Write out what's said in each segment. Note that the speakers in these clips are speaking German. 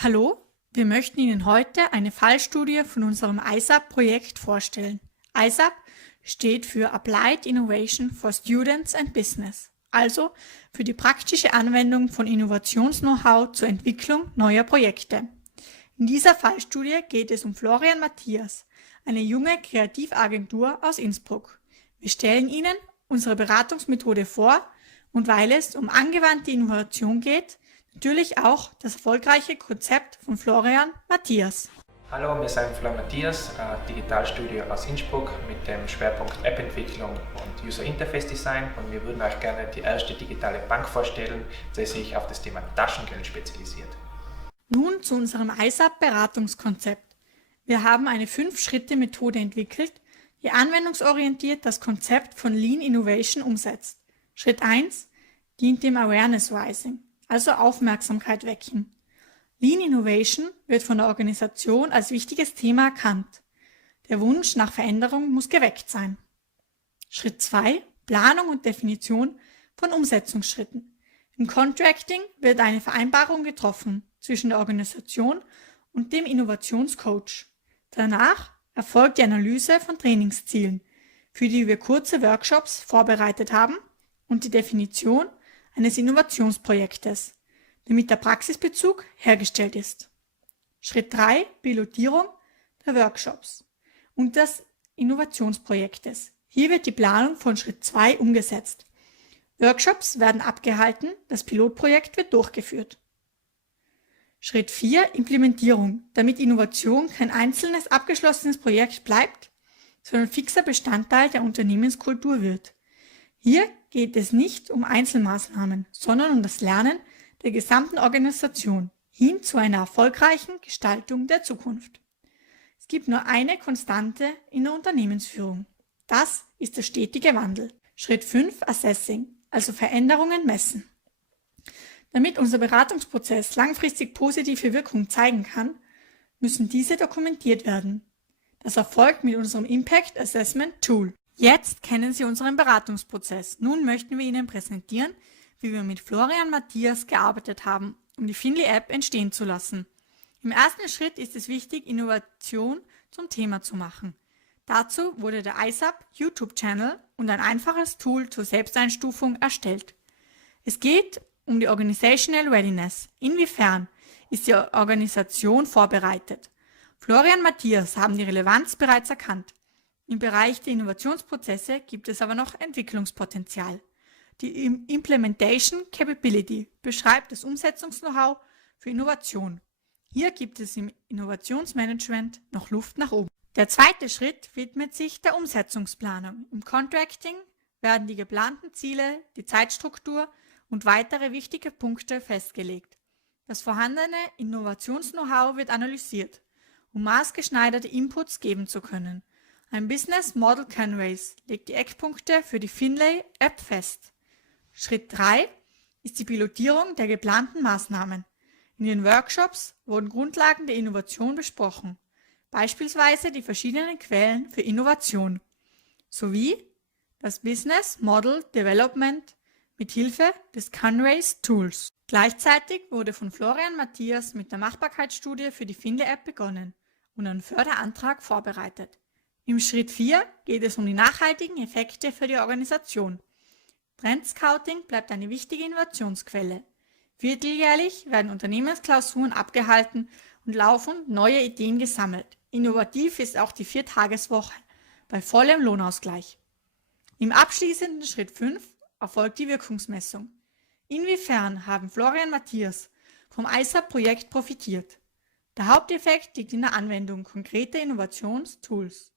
Hallo, wir möchten Ihnen heute eine Fallstudie von unserem ISAP-Projekt vorstellen. ISAP steht für Applied Innovation for Students and Business, also für die praktische Anwendung von Innovations-Know-how zur Entwicklung neuer Projekte. In dieser Fallstudie geht es um Florian Matthias, eine junge Kreativagentur aus Innsbruck. Wir stellen Ihnen unsere Beratungsmethode vor und weil es um angewandte Innovation geht, natürlich auch das erfolgreiche Konzept von Florian Matthias. Hallo, wir sind Florian Matthias, Digitalstudio aus Innsbruck mit dem Schwerpunkt App-Entwicklung und User Interface Design und wir würden euch gerne die erste digitale Bank vorstellen, die sich auf das Thema Taschengeld spezialisiert. Nun zu unserem ISAP-Beratungskonzept. Wir haben eine 5-Schritte-Methode entwickelt, die anwendungsorientiert das Konzept von Lean Innovation umsetzt. Schritt 1 dient dem Awareness Rising, also Aufmerksamkeit wecken. Lean Innovation wird von der Organisation als wichtiges Thema erkannt. Der Wunsch nach Veränderung muss geweckt sein. Schritt 2 Planung und Definition von Umsetzungsschritten. Im Contracting wird eine Vereinbarung getroffen zwischen der Organisation und dem Innovationscoach. Danach erfolgt die Analyse von Trainingszielen, für die wir kurze Workshops vorbereitet haben, und die Definition eines Innovationsprojektes, damit der Praxisbezug hergestellt ist. Schritt 3 Pilotierung der Workshops und des Innovationsprojektes. Hier wird die Planung von Schritt 2 umgesetzt. Workshops werden abgehalten, das Pilotprojekt wird durchgeführt. Schritt 4 Implementierung, damit Innovation kein einzelnes abgeschlossenes Projekt bleibt, sondern fixer Bestandteil der Unternehmenskultur wird. Hier geht es nicht um Einzelmaßnahmen, sondern um das Lernen der gesamten Organisation hin zu einer erfolgreichen Gestaltung der Zukunft. Es gibt nur eine Konstante in der Unternehmensführung. Das ist der stetige Wandel. Schritt 5 Assessing, also Veränderungen messen. Damit unser Beratungsprozess langfristig positive Wirkung zeigen kann, müssen diese dokumentiert werden. Das erfolgt mit unserem Impact Assessment Tool. Jetzt kennen Sie unseren Beratungsprozess. Nun möchten wir Ihnen präsentieren, wie wir mit Florian Matthias gearbeitet haben, um die Finly-App entstehen zu lassen. Im ersten Schritt ist es wichtig, Innovation zum Thema zu machen. Dazu wurde der ISAP YouTube-Channel und ein einfaches Tool zur Selbsteinstufung erstellt. Es geht um die Organizational Readiness. Inwiefern ist die Organisation vorbereitet? Florian Matthias haben die Relevanz bereits erkannt. Im Bereich der Innovationsprozesse gibt es aber noch Entwicklungspotenzial. Die Implementation Capability beschreibt das Umsetzungs-Know-how für Innovation. Hier gibt es im Innovationsmanagement noch Luft nach oben. Der zweite Schritt widmet sich der Umsetzungsplanung. Im Contracting werden die geplanten Ziele, die Zeitstruktur und weitere wichtige Punkte festgelegt. Das vorhandene Innovations-Know-how wird analysiert, um maßgeschneiderte Inputs geben zu können. Ein Business Model Canvas legt die Eckpunkte für die Finlay-App fest. Schritt 3 ist die Pilotierung der geplanten Maßnahmen. In den Workshops wurden Grundlagen der Innovation besprochen, beispielsweise die verschiedenen Quellen für Innovation, sowie das Business Model Development mit Hilfe des Canvas Tools. Gleichzeitig wurde von Florian Matthias mit der Machbarkeitsstudie für die Finlay-App begonnen und ein Förderantrag vorbereitet. Im Schritt 4 geht es um die nachhaltigen Effekte für die Organisation. Trendscouting bleibt eine wichtige Innovationsquelle. Vierteljährlich werden Unternehmensklausuren abgehalten und laufend neue Ideen gesammelt. Innovativ ist auch die 4-Tageswoche bei vollem Lohnausgleich. Im abschließenden Schritt 5 erfolgt die Wirkungsmessung. Inwiefern haben Florian Matthias vom ISAP-Projekt profitiert? Der Haupteffekt liegt in der Anwendung konkreter Innovationstools.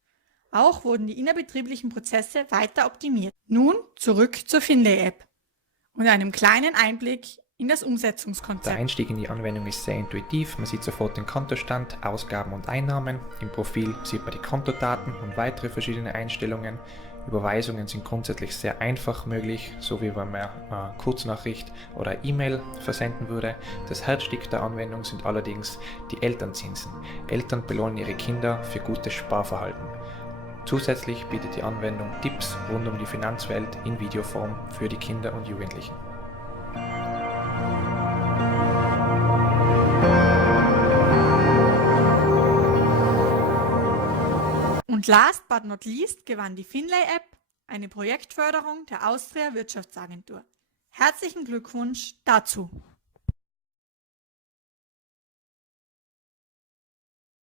Auch wurden die innerbetrieblichen Prozesse weiter optimiert. Nun zurück zur Finlay-App und einem kleinen Einblick in das Umsetzungskonzept. Der Einstieg in die Anwendung ist sehr intuitiv. Man sieht sofort den Kontostand, Ausgaben und Einnahmen. Im Profil sieht man die Kontodaten und weitere verschiedene Einstellungen. Überweisungen sind grundsätzlich sehr einfach möglich, so wie wenn man eine Kurznachricht oder E-Mail versenden würde. Das Herzstück der Anwendung sind allerdings die Elternzinsen. Eltern belohnen ihre Kinder für gutes Sparverhalten. Zusätzlich bietet die Anwendung Tipps rund um die Finanzwelt in Videoform für die Kinder und Jugendlichen. Und last but not least gewann die Finlay-App eine Projektförderung der Austria Wirtschaftsagentur. Herzlichen Glückwunsch dazu!